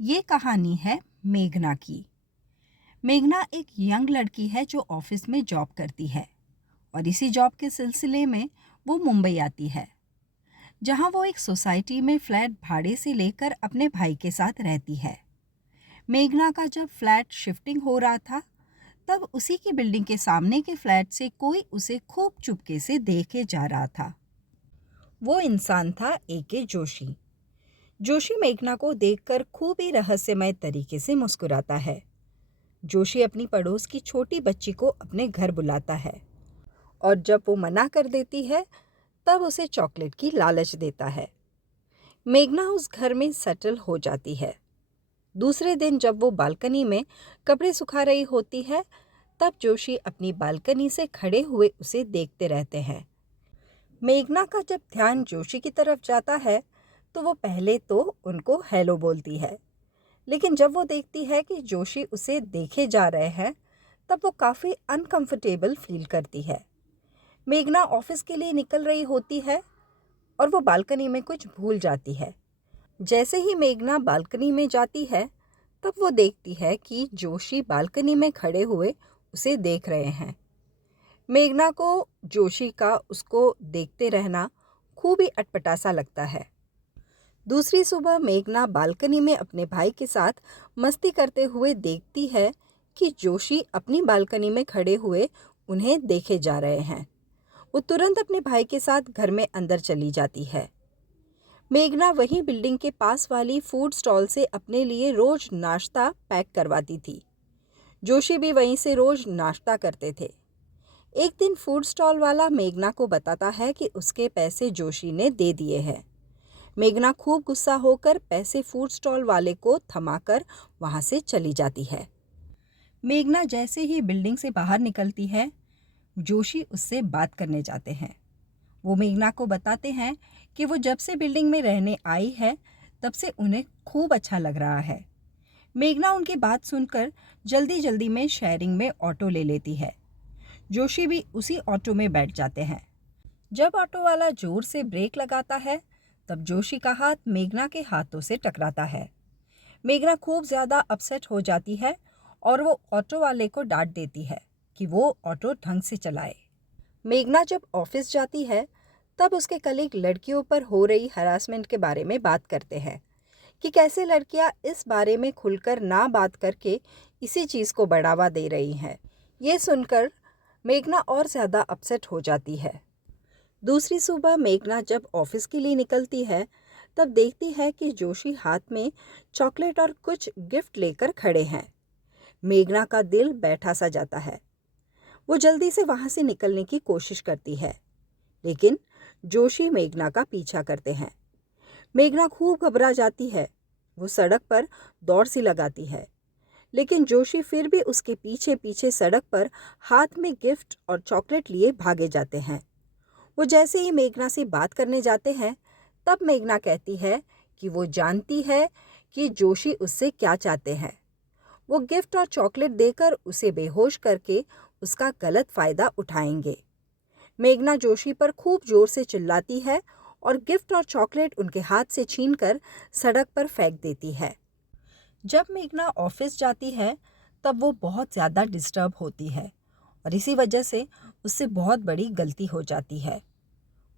ये कहानी है मेघना की। मेघना एक यंग लड़की है जो ऑफिस में जॉब करती है और इसी जॉब के सिलसिले में वो मुंबई आती है, जहां वो एक सोसाइटी में फ्लैट भाड़े से लेकर अपने भाई के साथ रहती है। मेघना का जब फ्लैट शिफ्टिंग हो रहा था, तब उसी की बिल्डिंग के सामने के फ्लैट से कोई उसे खूब चुपके से देखे जा रहा था। वो इंसान था एके जोशी। जोशी मेघना को देखकर खूब ही रहस्यमय तरीके से मुस्कुराता है। जोशी अपनी पड़ोस की छोटी बच्ची को अपने घर बुलाता है और जब वो मना कर देती है, तब उसे चॉकलेट की लालच देता है। मेघना उस घर में सेटल हो जाती है। दूसरे दिन जब वो बालकनी में कपड़े सुखा रही होती है, तब जोशी अपनी बालकनी से खड़े हुए उसे देखते रहते हैं। मेघना का जब ध्यान जोशी की तरफ जाता है, तो वो पहले तो उनको हेलो बोलती है, लेकिन जब वो देखती है कि जोशी उसे देखे जा रहे हैं, तब वो काफ़ी अनकंफर्टेबल फील करती है। मेघना ऑफिस के लिए निकल रही होती है और वो बालकनी में कुछ भूल जाती है। जैसे ही मेघना बालकनी में जाती है, तब वो देखती है कि जोशी बालकनी में खड़े हुए उसे देख रहे हैं। मेघना को जोशी का उसको देखते रहना खूब ही अटपटा सा लगता है। दूसरी सुबह मेघना बालकनी में अपने भाई के साथ मस्ती करते हुए देखती है कि जोशी अपनी बालकनी में खड़े हुए उन्हें देखे जा रहे हैं। वो तुरंत अपने भाई के साथ घर में अंदर चली जाती है। मेघना वहीं बिल्डिंग के पास वाली फूड स्टॉल से अपने लिए रोज नाश्ता पैक करवाती थी। जोशी भी वहीं से रोज नाश्ता करते थे। एक दिन फूड स्टॉल वाला मेघना को बताता है कि उसके पैसे जोशी ने दे दिए हैं। मेघना खूब गुस्सा होकर पैसे फूड स्टॉल वाले को थमाकर वहां से चली जाती है। मेघना जैसे ही बिल्डिंग से बाहर निकलती है, जोशी उससे बात करने जाते हैं। वो मेघना को बताते हैं कि वो जब से बिल्डिंग में रहने आई है, तब से उन्हें खूब अच्छा लग रहा है। मेघना उनकी बात सुनकर जल्दी जल्दी में शेयरिंग में ऑटो ले लेती है। जोशी भी उसी ऑटो में बैठ जाते हैं। जब ऑटो वाला जोर से ब्रेक लगाता है, तब जोशी का हाथ मेघना के हाथों से टकराता है। मेघना खूब ज़्यादा अपसेट हो जाती है और वो ऑटो वाले को डांट देती है कि वो ऑटो ढंग से चलाए। मेघना जब ऑफिस जाती है, तब उसके कलीग लड़कियों पर हो रही हरासमेंट के बारे में बात करते हैं कि कैसे लड़कियां इस बारे में खुलकर ना बात करके इसी चीज़ को बढ़ावा दे रही हैं। ये सुनकर मेघना और ज़्यादा अपसेट हो जाती है। दूसरी सुबह मेघना जब ऑफिस के लिए निकलती है, तब देखती है कि जोशी हाथ में चॉकलेट और कुछ गिफ्ट लेकर खड़े हैं। मेघना का दिल बैठा सा जाता है। वो जल्दी से वहां से निकलने की कोशिश करती है, लेकिन जोशी मेघना का पीछा करते हैं। मेघना खूब घबरा जाती है। वो सड़क पर दौड़ सी लगाती है, लेकिन जोशी फिर भी उसके पीछे पीछे सड़क पर हाथ में गिफ्ट और चॉकलेट लिए भागे जाते हैं। वो जैसे ही मेघना से बात करने जाते हैं, तब मेघना कहती है कि वो जानती है कि जोशी उससे क्या चाहते हैं। वो गिफ्ट और चॉकलेट देकर उसे बेहोश करके उसका गलत फायदा उठाएंगे। मेघना जोशी पर खूब जोर से चिल्लाती है और गिफ्ट और चॉकलेट उनके हाथ से छीनकर सड़क पर फेंक देती है। जब मेघना ऑफिस जाती है, तब वो बहुत ज़्यादा डिस्टर्ब होती है और इसी वजह से उससे बहुत बड़ी गलती हो जाती है।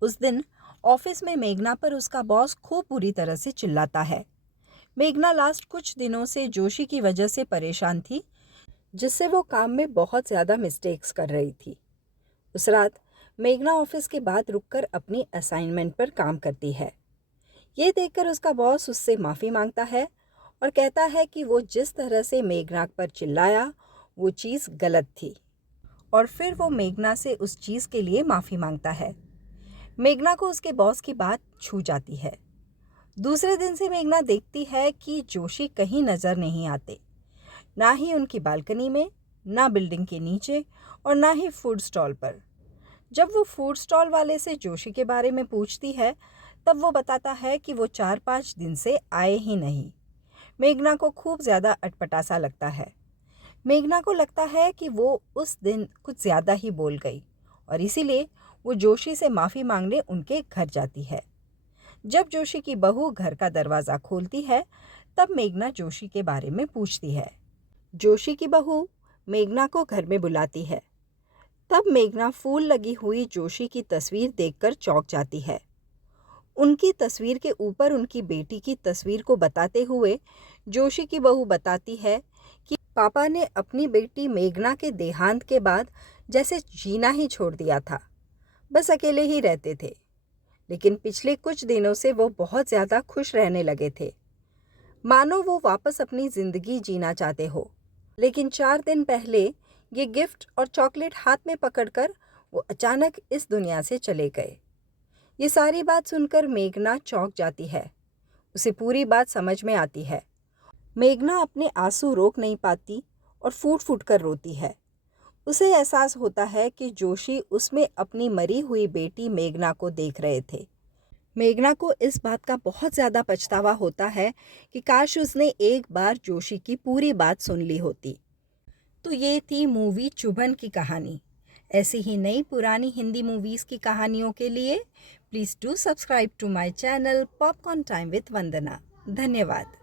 उस दिन ऑफिस में मेघना पर उसका बॉस खूब बुरी तरह से चिल्लाता है। मेघना लास्ट कुछ दिनों से जोशी की वजह से परेशान थी, जिससे वो काम में बहुत ज़्यादा मिस्टेक्स कर रही थी। उस रात मेघना ऑफिस के बाद रुककर अपनी असाइनमेंट पर काम करती है। ये देखकर उसका बॉस उससे माफ़ी मांगता है और कहता है कि वो जिस तरह से मेघना पर चिल्लाया, वो चीज़ गलत थी, और फिर वो मेघना से उस चीज़ के लिए माफ़ी मांगता है। मेघना को उसके बॉस की बात छू जाती है। दूसरे दिन से मेघना देखती है कि जोशी कहीं नज़र नहीं आते, ना ही उनकी बालकनी में, ना बिल्डिंग के नीचे और ना ही फूड स्टॉल पर। जब वो फूड स्टॉल वाले से जोशी के बारे में पूछती है, तब वो बताता है कि वो 4-5 दिन से आए ही नहीं। मेघना को खूब ज़्यादा अटपटा सा लगता है। मेघना को लगता है कि वो उस दिन कुछ ज़्यादा ही बोल गई और इसीलिए वो जोशी से माफ़ी मांगने उनके घर जाती है। जब जोशी की बहू घर का दरवाज़ा खोलती है, तब मेघना जोशी के बारे में पूछती है। जोशी की बहू मेघना को घर में बुलाती है। तब मेघना फूल लगी हुई जोशी की तस्वीर देखकर चौंक जाती है। उनकी तस्वीर के ऊपर उनकी बेटी की तस्वीर को बताते हुए जोशी की बहू बताती है कि पापा ने अपनी बेटी मेघना के देहांत के बाद जैसे जीना ही छोड़ दिया था, बस अकेले ही रहते थे। लेकिन पिछले कुछ दिनों से वो बहुत ज़्यादा खुश रहने लगे थे, मानो वो वापस अपनी ज़िंदगी जीना चाहते हो। लेकिन 4 दिन पहले ये गिफ्ट और चॉकलेट हाथ में पकड़कर वो अचानक इस दुनिया से चले गए। ये सारी बात सुनकर मेघना चौंक जाती है। उसे पूरी बात समझ में आती है। मेघना अपने आंसू रोक नहीं पाती और फूट फूट कर रोती है। उसे एहसास होता है कि जोशी उसमें अपनी मरी हुई बेटी मेघना को देख रहे थे। मेघना को इस बात का बहुत ज़्यादा पछतावा होता है कि काश उसने एक बार जोशी की पूरी बात सुन ली होती। तो ये थी मूवी चुभन की कहानी। ऐसी ही नई पुरानी हिंदी मूवीज़ की कहानियों के लिए please do subscribe to my channel popcorn time with Vandana. धन्यवाद।